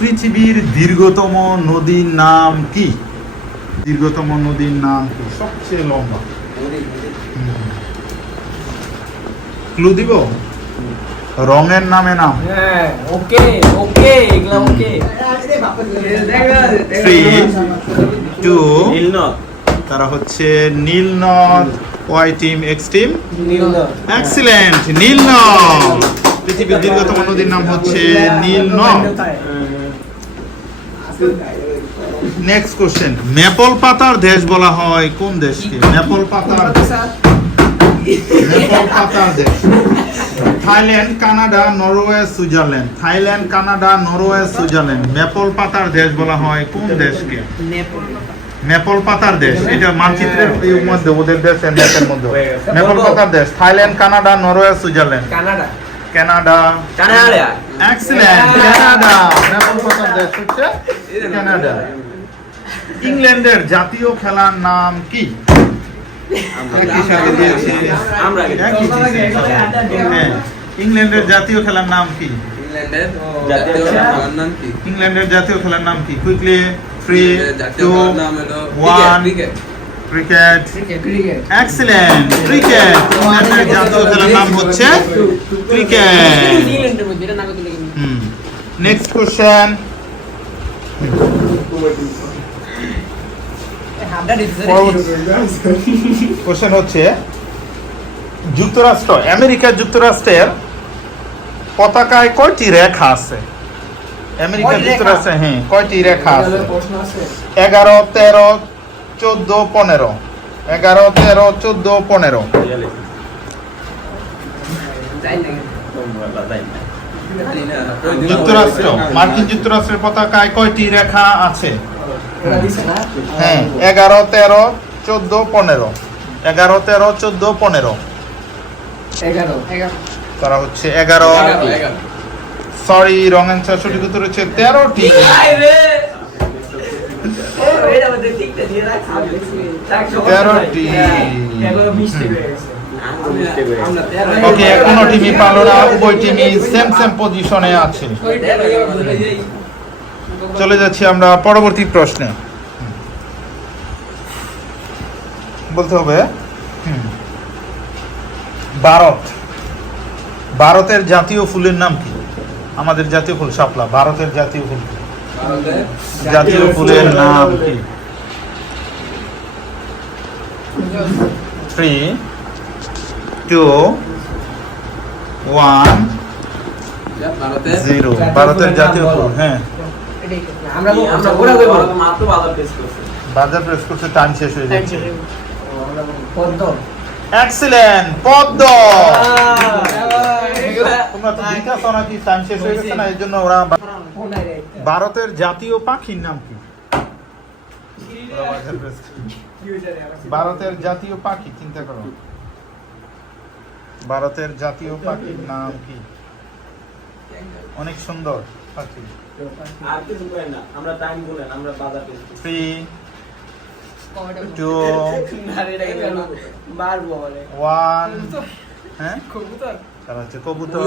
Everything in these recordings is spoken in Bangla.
পৃথিবীর দীর্ঘতম নদীর নাম কি? দীর্ঘতম নদীর নাম কি? সবচেয়ে লম্বা। ক্লু দিব? রঙের নামে নাম। ওকে ওকে এগুলা ওকে 3 2 নীলনদ। তারা হচ্ছে নীলনদ। Y team, X team? নীলনদ। এক্সিলেন্ট, নীলনদ। পৃথিবীর দীর্ঘতম নদীর নাম হচ্ছে নীলনদ। নেক্সট কোশ্চেন, মেপল পাতার দেশ বলা হয় কোন দেশকে? মেপল পাতার দেশ। মেপল পাতার দেশ। Thailand, Canada, Norway, Switzerland. Thailand, Canada, Norway, Switzerland. Maple পাতার দেশ বলা হয় কোন দেশকে? মেপল পাতার দেশ। এটা মানচিত্রের মধ্যে ওদের দেশের ম্যাপের মধ্যে। মেপল পাতার দেশ Thailand, Canada, Norway, Switzerland. Canada. Canada. Canada. Excellent, Canada. Maple পাতার দেশ হচ্ছে কানাডা। ইংল্যান্ডের জাতীয় খেলার নাম কি? ইংল্যান্ডের জাতীয় খেলার নাম কি? ইংল্যান্ডের জাতীয় খেলার নাম কি? Quickly 3 2 1 cricket. Excellent, cricket. ইংল্যান্ডের জাতীয় খেলার নাম হচ্ছে ক্রিকেট। নেক্সট কোশ্চেন, কোশ্চেন হচ্ছে যুক্তরাষ্ট্র, আমেরিকা যুক্তরাষ্ট্রের পতাকায় কয়টি রেখা আছে? আমেরিকা যুক্তরাষ্ট্রে কয়টি রেখা আছে? 11 13 14 15। 11 13 14 15। যুক্তরাষ্ট্র, মার্কিন যুক্তরাষ্ট্রের পতাকায় কয়টি রেখা আছে? 11 13 14 15। 11 13 14 15। 11 তারা হচ্ছে 11। Sorry, wrong answer. সঠিক উত্তর হচ্ছে 13টি। ওকে, কোনো টিমই পারলো না, উভয় টিমই সেম সেম পজিশনে আছে। চলে যাচ্ছি আমরা পরবর্তী প্রশ্নে। বলতে হবে ভারত। ভারতের জাতীয় ফুলের নাম কি? আমাদের জাতীয় ফুল শাপলা। ভারতের জাতীয় ফুল, জাতীয় ফুলের নাম কি? 3 2 1 0। ভারতের জাতীয় ফুল। বাজার প্রেস করতে টাইম শেষ হয়ে যাচ্ছে। পদ্ম। এক্সিলেন্ট, পদ্ম। তোমরা তো জিজ্ঞাসা নাকি টাইম শেষ হয়ে গেছে না, এই জন্য ওরা। ভারতের জাতীয় পাখির নাম কি? ভারতের জাতীয় পাখি, চিন্তা করো। ভারতের জাতীয় পাখির নাম কি? অনেক সুন্দর পাখি। আর কিছু করেন না, আমরা টাইম বলেন, আমরা বাজার পেয়েছি। 3 2 1। হ্যাঁ, কবুতর। তারা হচ্ছে কবুতর।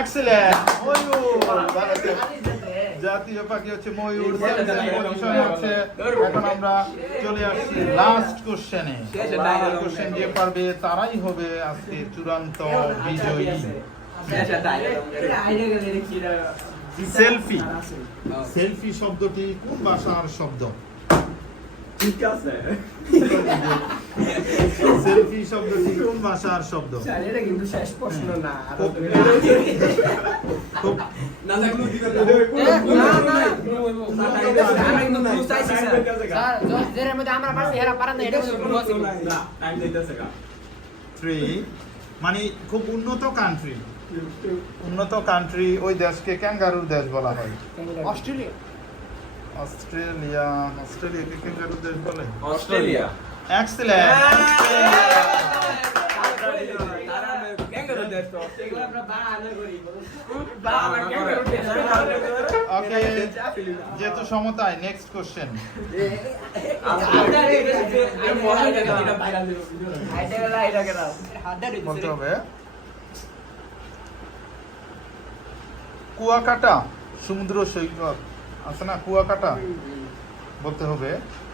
এক্সিলেন্ট, ময়ূর। ভারতের জাতীয় পাখি হচ্ছে ময়ূর। এখন আমরা চলে আসছি লাস্ট কোশ্চেনে। কোশ্চেন যে পারবে তারাই হবে আজকে চূড়ান্ত বিজয়ী। সেলফি। সেলফি শব্দটি কোন ভাষার শব্দ? ঠিক আছে, সেলফি শব্দটি কোন ভাষার শব্দ? এটা কিন্তু শেষ প্রশ্ন না। না লাগলো দিবে না আমরা পারছি এরা পারেন না, এটা না টাইম দিতেছে কা 3 মানে খুব উন্নত কান্ট্রি। উন্নত কান্ট্রি, ওই দেশকে ক্যাঙ্গারুর দেশ বলা হয়। অস্ট্রেলিয়া। অস্ট্রেলিয়া। অস্ট্রেলিয়াকে ক্যাঙ্গারুর দেশ বলে? অস্ট্রেলিয়া। এক্সিলেন্ট। ক্যাঙ্গারু দেশ তো ওকে যেহেতু সমতায় নেক্সট কোশ্চেন বলতে হবে কুয়াকাটা সমুদ্র সৈকত আছে না কুয়াকাটা বলতে হবে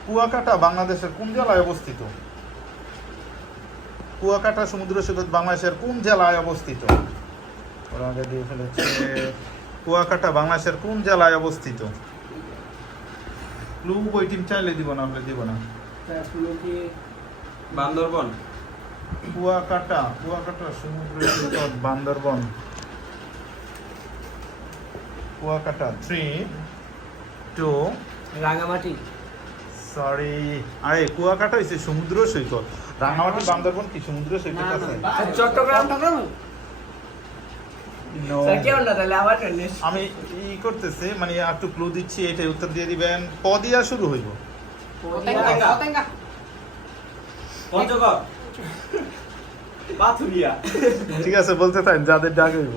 কুয়াকাটা বাংলাদেশের কোন জেলায় অবস্থিত কুয়াকাটা সমুদ্র সৈকত বাংলাদেশের কোন জেলায় অবস্থিত ওরা আগে দিয়ে ফেলেছে কুয়াকাটা বাংলাদেশের কোন জেলায় অবস্থিত ক্লু ওই টিম চাইলে দিব না আমরা দিব না বান্দরবন কুয়াকাটা সমুদ্র সৈকত বান্দরবন কুয়াকাটা 3 2 রাঙামাটি সরি আরে কুয়াকাটা হইছে সমুদ্র সৈকত রাঙামাটি বান্দরবন কি সমুদ্র সৈকত আছে চট্টগ্রাম No. কেউ না তাহলে আবার আমি ই করতেছি মানে একটু ক্লু দিচ্ছি এটাই উত্তর দিয়ে দিবেন প দিয়া শুরু হইব পঞ্চগড় পাথুরিয়া ঠিক আছে বলতে থাকেন যাদের ডাক হইব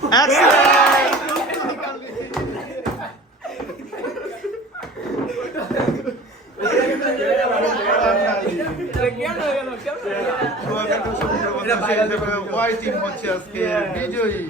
Excellent! ওয়াই টিম হচ্ছে আজকে বিজয়ী